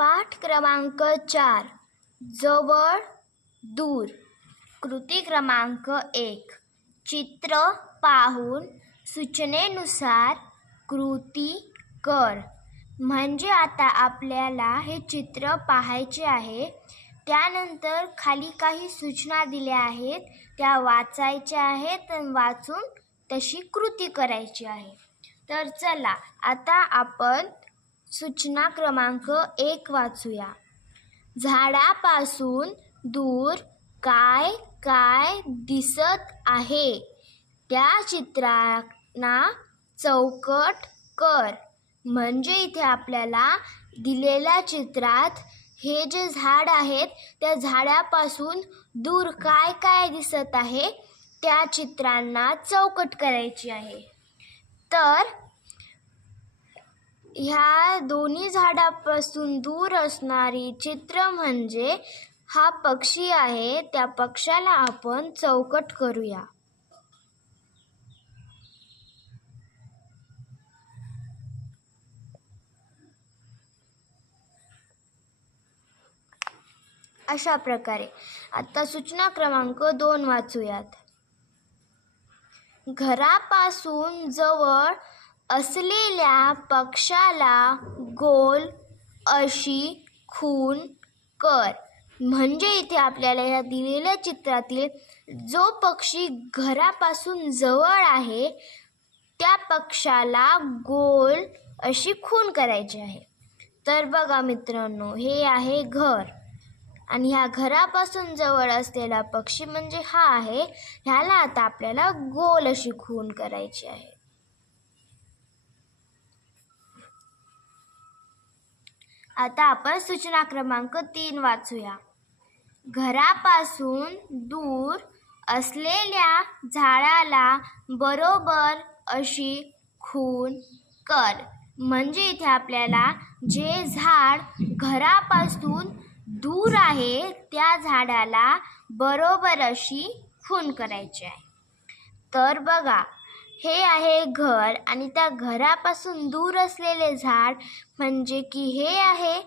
पाठ क्रमांक 4 जवळ दूर. कृती क्रमांक 1 चित्र पाहून सूचनेनुसार कृती कर. म्हणजे आता आपल्याला हे चित्र पाहायचे आहे. त्यानंतर खाली काही सूचना दिल्या आहेत, त्या वाचायच्या आहेत आणि वाचून तशी कृती करायची आहे. तर चला आता आपण सूचना क्रमांक 1 वाचूया. झाडापासून दूर काय काय दिसत आहे त्या चित्रांना चौकट कर. म्हणजे इथे आपल्याला दिलेल्या चित्रात हे जे झाड आहेत त्या झाडापासून दूर काय काय दिसत आहे त्या चित्रांना चौकट करायची आहे. तर ह्या दोन्ही झाडापासून दूर असणारी चित्र म्हणजे हा पक्षी आहे. त्या पक्षाला आपण चौकट करूया. अशा प्रकारे आता सूचना क्रमांक 2 वाचूयात. घरापासून जवळ असलेल्या पक्षाला गोल अशी खूण कर. म्हणजे इथे आपल्याला या दिलेल्या चित्रातील जो पक्षी घरापासून जवळ आहे त्या पक्षाला गोल अशी खूण करायची आहे. तर बघा मित्रांनो, हे आहे घर आणि ह्या घरापासून जवळ असलेला पक्षी म्हणजे हा आहे. ह्याला आता आपल्याला गोल अशी खूण करायची आहे. आता आपण सूचना क्रमांक 3 वाचूया. घरापासून दूर असलेल्या झाडाला बरोबर अशी खूण कर. म्हणजे इथे आपल्याला जे झाड घरापासून दूर आहे त्या झाडाला बरोबर अशी खूण करायची आहे. तर बघा, हे आहे घर आणि त्या घरापासून दूर असलेले झाड म्हणजे की हे आहे.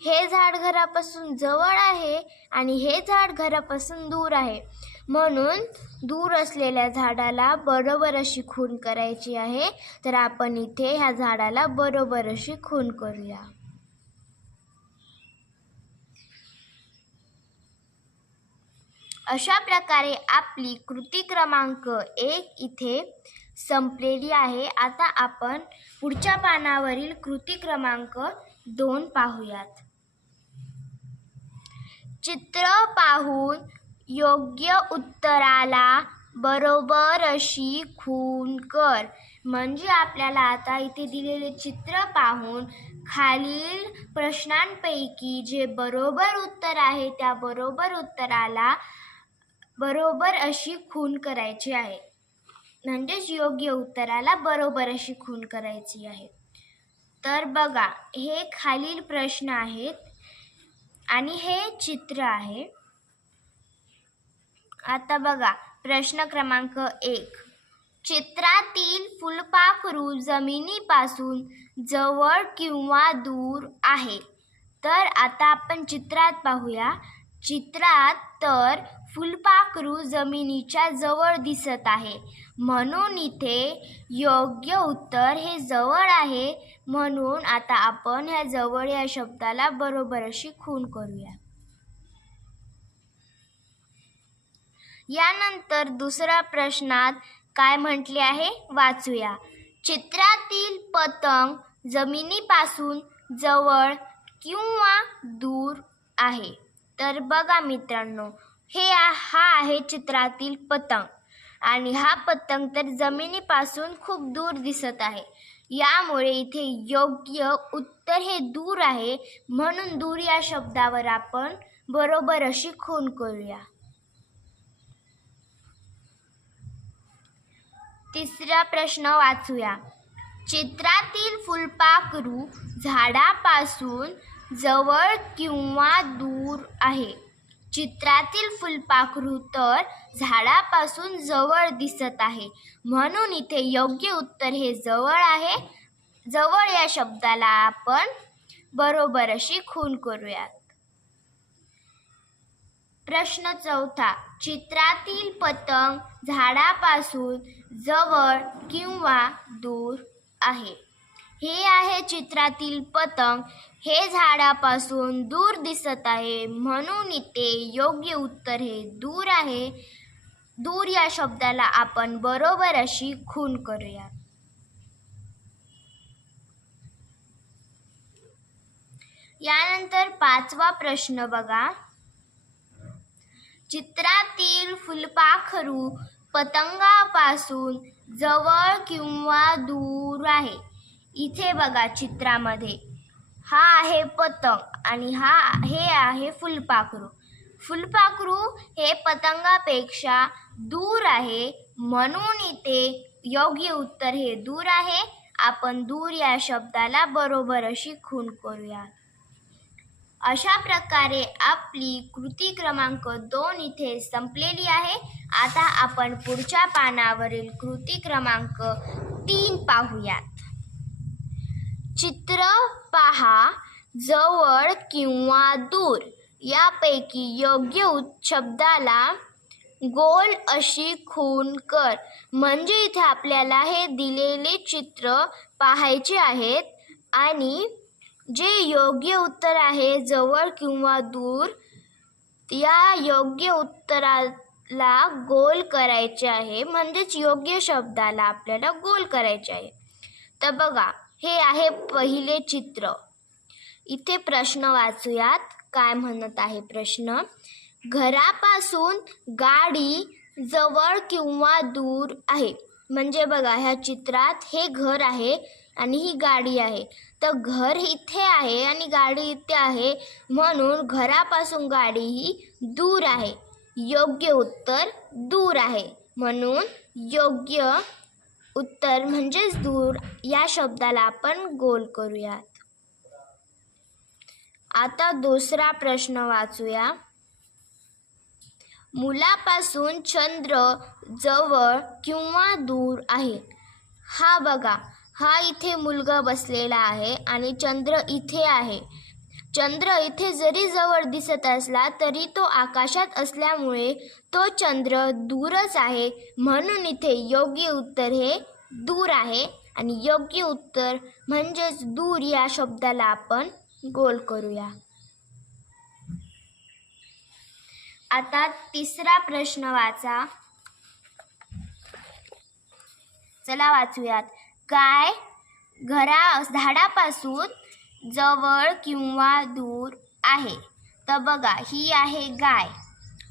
हे झाड घरापासून जवळ आहे आणि हे झाड घरापासून दूर आहे. म्हणून दूर असलेल्या झाडाला बरोबर अशी खूण करायची आहे. तर आपण इथे ह्या झाडाला बरोबर अशी खूण करूया. अशा प्रकारे आपली कृती क्रमांक 1 इथे संपलेली आहे. आता आपण पुढच्या पानावरील कृती क्रमांक 2 पाहूयात. चित्र पाहून योग्य उत्तराला बरोबर अशी खूण कर. म्हणजे आपल्याला आता इथे दिलेले चित्र पाहून खालील प्रश्नांपैकी जे बरोबर उत्तर आहे त्या बरोबर उत्तराला बरोबर अशी खूण करायची आहे. म्हणजेच योग्य उत्तराला बरोबर अशी खूण करायची आहे. तर बघा, हे खालील प्रश्न आहेत आणि हे चित्र आहे. आता बघा प्रश्न क्रमांक 1. चित्रातील फुलपाखरू जमिनीपासून जवळ किंवा दूर आहे. तर आता आपण चित्रात पाहूया. चित्रात तर फुलपाखरू जमिनीच्या जवळ दिसत आहे. म्हणून इथे योग्य उत्तर हे जवळ आहे. म्हणून आता आपण ह्या जवळ या शब्दाला बरोबर अशी खूण करूया. यानंतर दुसऱ्या प्रश्नात काय म्हटले आहे वाचूया. चित्रातील पतंग जमिनीपासून जवळ किंवा दूर आहे. तर बघा मित्रांनो, हा आहे चित्रातील पतंग आणि हा पतंग तर जमिनीपासून खूप दूर दिसत आहे. यामुळे इथे योग्य उत्तर हे दूर आहे. म्हणून दूर या शब्दावर आपण बरोबर अशी खूण करूया. तिसरा प्रश्न वाचूया. चित्रातील फुलपाखरू झाडापासून जवळ किंवा दूर आहे. चित्रातील फुलपाखरू तर झाडापासून जवळ दिसत आहे. म्हणून इथे योग्य उत्तर हे जवळ आहे. जवळ या शब्दाला आपण बरोबर अशी खून करूयात. प्रश्न चौथा. चित्रातील पतंग झाडापासून जवळ किंवा दूर आहे. हे आहे चित्रातील पतंग. हे झाडापासून दूर दिसत आहे म्हणून इथे योग्य उत्तर हे दूर आहे. दूर या शब्दाला आपण बरोबर अशी खून करूया. यानंतर पाचवा प्रश्न बघा. चित्रातील फुलपाखरू पतंगापासून जवळ किंवा दूर आहे. इथे बघा चित्रामध्ये हा आहे पतंग आणि हे आहे फुलपाखरू. फुलपाखरू हे पतंगापेक्षा दूर आहे म्हणून इथे योग्य उत्तर हे दूर आहे. आपण दूर या शब्दाला बरोबर अशी खून करूया. अशा प्रकारे आपली कृती क्रमांक 2 इथे संपलेली आहे. आता आपण पुढच्या पानावरील कृती क्रमांक 3 पाहूयात. चित्र पहा, जवळ किंवा दूर यापैकी योग्य शब्दाला गोल अशी खून कर. म्हणजे इथे आपल्याला हे दिलेले चित्र पाहायचे आहेत आणि जे योग्य उत्तर आहे जवळ किंवा दूर या योग्य उत्तराला गोल करायचे आहे. म्हणजेच योग्य शब्दाला आपल्याला गोल करायचे आहे. तर बघा हे आहे पहिले चित्र. इथे प्रश्न वाचूयात. काय म्हणत आहे प्रश्न. घरापासून गाडी जवळ किंवा दूर आहे. म्हणजे बघा ह्या चित्रात हे घर आहे आणि ही गाडी आहे. तर घर इथे आहे आणि गाडी इथे आहे म्हणून घरापासून गाडी ही दूर आहे. योग्य उत्तर दूर आहे म्हणून योग्य उत्तर म्हणजेच दूर या शब्दाला आपण गोल करूयात. आता दुसरा प्रश्न वाचूया. मुलापासून चंद्र जवळ किंवा दूर आहे. हा बघा हा इथे मुलगा बसलेला आहे आणि चंद्र इथे आहे. चंद्र इथे जरी जवळ दिसत असला तरी तो आकाशात असल्यामुळे तो चंद्र दूरच आहे म्हणून इथे योग्य उत्तर हे दूर आहे आणि योग्य उत्तर म्हणजेच दूर या शब्दाला आपण गोल करूया. आता तिसरा प्रश्न वाचा. चला वाचूयात. गाय झाडापासून जवळ किंवा दूर आहे. तर बघा ही आहे गाय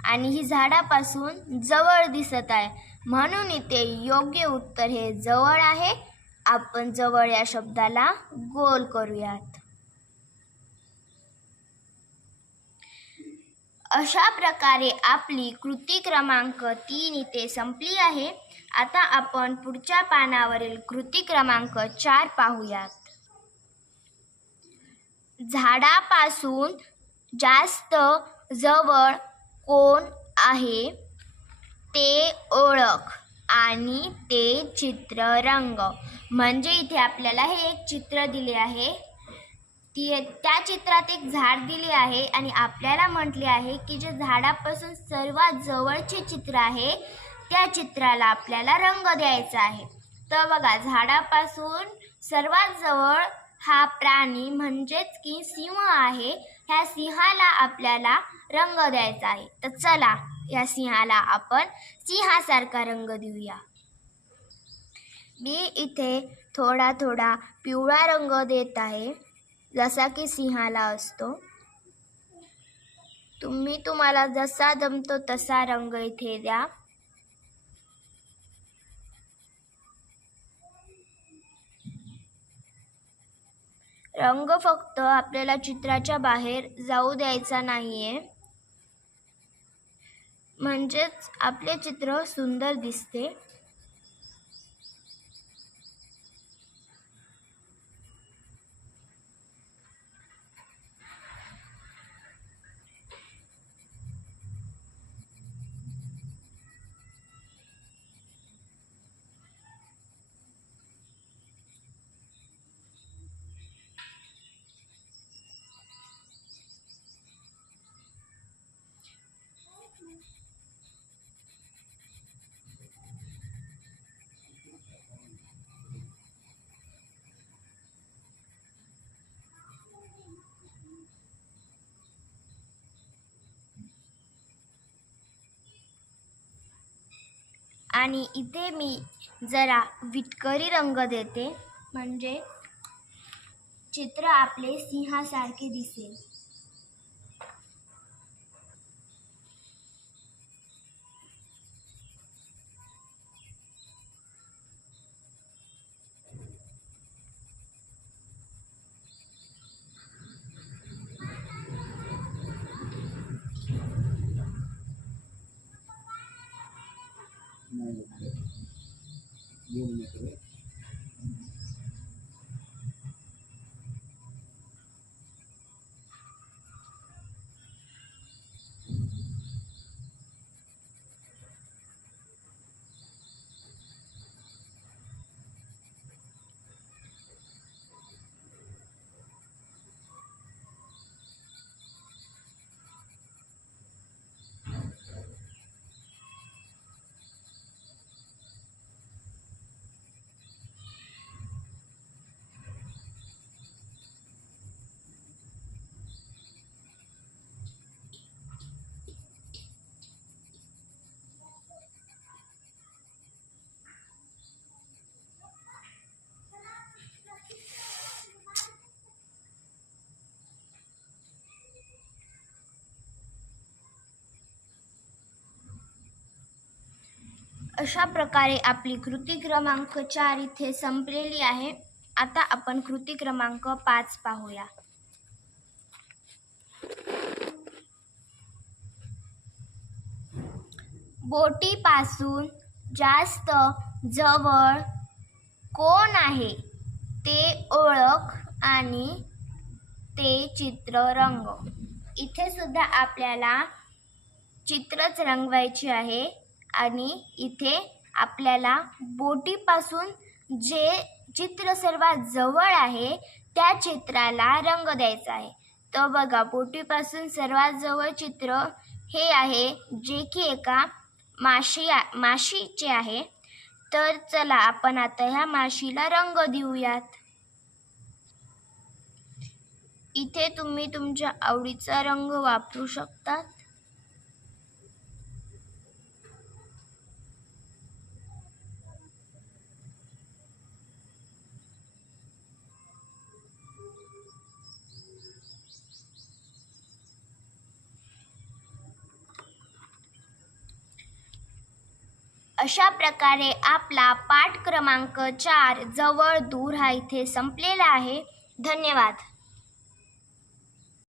आणि ही झाडापासून जवळ दिसत आहे म्हणून इथे योग्य उत्तर हे जवळ आहे. आपण जवळ या शब्दाला गोल करूयात. अशा प्रकारे आपली कृती क्रमांक 3 इथे संपली आहे. आता आपण पुढच्या पानावरील कृती क्रमांक 4 पाहूयात. झाडापासून जास्त जवळ कोण आहे ते ओळख आणि ते चित्र रंग. म्हणजे इथे आपल्याला हे एक चित्र दिले आहे. त्या चित्रात एक झाड दिले आहे आणि आपल्याला म्हटले आहे की जे झाडापासून सर्वात जवळचे चित्र आहे त्या चित्राला आपल्याला रंग द्यायचा आहे. तर बघा झाडापासून सर्वात जवळ हा प्राणी म्हणजेच की सिंह आहे. ह्या सिंहाला आपल्याला रंग द्यायचा आहे. तर चला या सिंहाला आपण सिंहासारखा रंग देऊया. मी इथे थोडा थोडा पिवळा रंग देत आहे जसा की सिंहाला असतो. तुम्हाला जसा जमतो तसा रंग इथे द्या. रंग फक्त आपल्याला चित्राच्या बाहेर जाऊ द्यायचा नाहीये म्हणजेच आपले चित्र सुंदर दिसते. आणि इथे मी जरा विटकरी रंग देते, म्हणजे चित्र आपले सिंहासारखे दिसेल. अशा प्रकारे आपली कृती क्रमांक 4 इथे संपलेली आहे. आता आपण कृती क्रमांक 5 पाहूया. बोटीपासून जास्त जवळ कोण आहे ते ओळख आणि ते चित्र रंग. इथे सुद्धा आपल्याला चित्रच रंगवायचे आहे आणि इथे आपल्याला बोटीपासून जे चित्र सर्वात जवळ आहे त्या चित्राला रंग द्यायचा आहे. तर बघा, बोटीपासून सर्वात जवळ चित्र हे आहे, जे की एका माशीचे आहे. तर चला आपण आता ह्या माशीला रंग देऊयात. इथे तुम्ही तुमच्या आवडीचा रंग वापरू शकता. अशा प्रकारे आपला पाठ क्रमांक 4 जवळ दूर हा इथे संपलेला आहे. धन्यवाद.